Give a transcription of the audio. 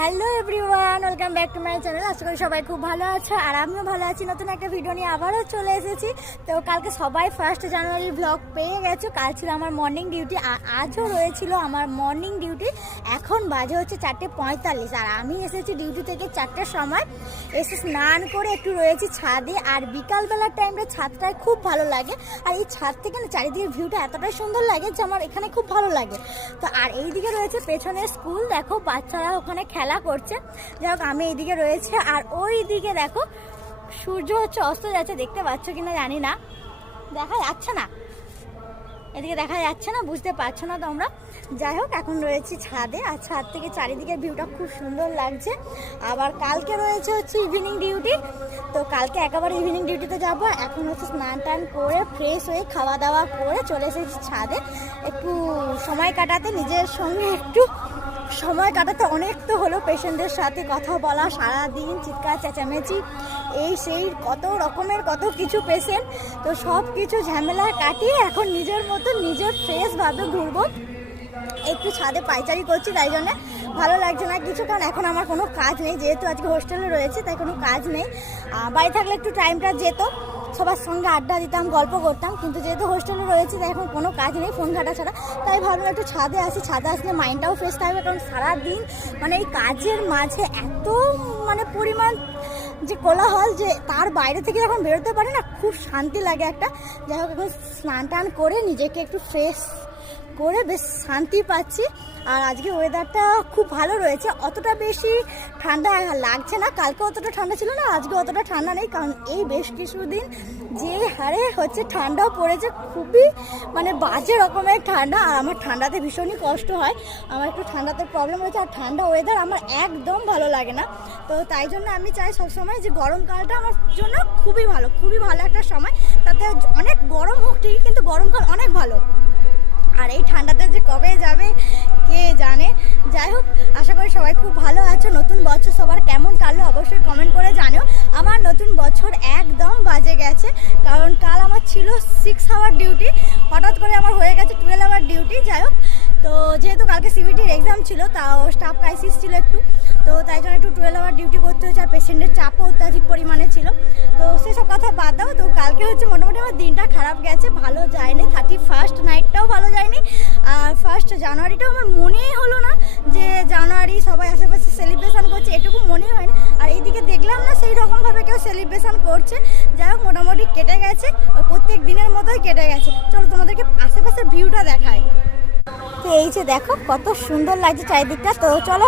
Hello everyone, welcome back to my channel. আশা করি সবাই খুব ভালো আছো আর আমিও ভালো আছি। নতুন একটা ভিডিও নিয়ে আবারও চলে এসেছি। তো কালকে সবাই 1 জানুয়ারির ব্লগ পেয়ে গেছো। কাল ছিল আমার মর্নিং ডিউটি আর আজও রয়েছিল আমার মর্নিং ডিউটি। এখন বাজে হচ্ছে 4:45 আর আমি এসেছি ডিউটি থেকে 4টার সময়। এসে স্নান করে একটু রয়েছি ছাদে। আর বিকালবেলার টাইমটা ছাদটায় খুব ভালো লাগে। আর এই ছাদ থেকে না চারিদিকের ভিউটা এতটাই সুন্দর লাগে যে আমার এখানে খুব ভালো লাগে। তো আর এইদিকে রয়েছে পেছনের স্কুল, দেখো বাচ্চারা ওখানে খেলা করছে। যাই হোক, আমি এইদিকে রয়েছে আর ওই দিকে দেখো সূর্য হচ্ছে অস্ত যাচ্ছে। দেখতে পাচ্ছ কিনা জানি না, দেখা যাচ্ছে না, এদিকে দেখা যাচ্ছে না, বুঝতে পারছো না তোমরা। যাই হোক, এখন রয়েছি ছাদে আর ছাদ থেকে চারিদিকের ভিউটা খুব সুন্দর লাগছে। আবার কালকে রয়েছে হচ্ছে ইভিনিং ডিউটি। তো কালকে একেবারে ইভিনিং ডিউটিতে যাবো। এখন হচ্ছে স্নান টান করে ফ্রেশ হয়ে খাওয়া দাওয়া করে চলে এসেছি ছাদে একটু সময় কাটাতে, নিজের সঙ্গে একটু সময় কাটাতে। অনেক তো হলো পেশেন্টদের সাথে কথা বলা, সারাদিন চিৎকার চেঁচামেচি, এই সেই কত রকমের কত কিছু পেশেন্ট। তো সব কিছু ঝামেলা কাটিয়ে এখন নিজের মতো নিজের ফ্রেশভাবে ঘুরবো। একটু ছাদে পায়চারি করছি, তাই জন্য ভালো লাগছে না কিছু, কারণ এখন আমার কোনো কাজ নেই। যেহেতু আজকে হোস্টেলে রয়েছে তাই কোনো কাজ নেই। বাড়ি থাকলে একটু টাইমটা যেত, সবার সঙ্গে আড্ডা দিতাম, গল্প করতাম, কিন্তু যেহেতু হোস্টেলে রয়েছে তাই এখন কোনো কাজ নেই ফোন ঘাটা ছাড়া। তাই ভাবলাম একটু ছাদে আসি, ছাদে আসলে মাইন্ডটাও ফ্রেশ থাকবে। কারণ সারাদিন মানে এই কাজের মাঝে এত মানে পরিমাণ যে কোলাহল, যে তার বাইরে থেকে যখন বেরোতে পারি না খুব শান্তি লাগে একটা। যাই হোক, এখন স্নান টান করে নিজেকে একটু ফ্রেশ করে বেশ শান্তি পাচ্ছি। আর আজকে ওয়েদারটা খুব ভালো রয়েছে, অতটা বেশি ঠান্ডা লাগছে না। কালকে অতটা ঠান্ডা ছিল না, আজকে অতটা ঠান্ডা নেই। কারণ এই বেশ কিছুদিন যে হারে হচ্ছে ঠান্ডাও পড়েছে, খুবই মানে বাজে রকমের ঠান্ডা। আর আমার ঠান্ডাতে ভীষণই কষ্ট হয়, আমার একটু ঠান্ডাতে প্রবলেম হয়েছে। আর ঠান্ডা ওয়েদার আমার একদম ভালো লাগে না। তো তাই জন্য আমি চাই সবসময় যে গরমকালটা আমার জন্য খুবই ভালো, খুবই ভালো একটা সময়। তাতে অনেক গরম হোক ঠিকই, কিন্তু গরমকাল অনেক ভালো। আর এই ঠান্ডাটা যে কবে যাবে কে জানে। যাই হোক, আশা করি সবাই খুব ভালো আছো। নতুন বছর সবার কেমন কাটলো অবশ্যই কমেন্ট করে জানিও। আমার নতুন বছর একদম বাজে গেছে, কারণ কাল আমার ছিল 6 আওয়ার ডিউটি, হঠাৎ করে আমার হয়ে গেছে 12 আওয়ার ডিউটি। যাই হোক, তো যেহেতু কালকে সিবিটির এক্সাম ছিল, তাও স্টাফ ক্রাইসিস ছিল একটু, তো তাই জন্য একটু 12 আওয়ার ডিউটি করতে হয়েছে। আর পেশেন্টের চাপও অত্যাধিক পরিমাণে ছিল। তো সেসব কথা বাদ দাও। তো কালকে হচ্ছে মোটামুটি আমার দিনটা খারাপ গেছে, ভালো যায়নি। 31st নাইটটাও ভালো যায়নি। আর 1 জানুয়ারিটাও আমার মনেই হলো না যে জানুয়ারি সবাই আশেপাশে সেলিব্রেশন করছে, এটুকু মনেই হয়নি। আর এইদিকে দেখলাম না সেই রকমভাবে কেউ সেলিব্রেশন করছে। যাই হোক, মোটামুটি কেটে গেছে, প্রত্যেক দিনের মতোই কেটে গেছে। চলো তোমাদেরকে আশেপাশের ভিউটা দেখায়। তো এই যে দেখো কত সুন্দর লাগছে চারিদিকটা। তো চলো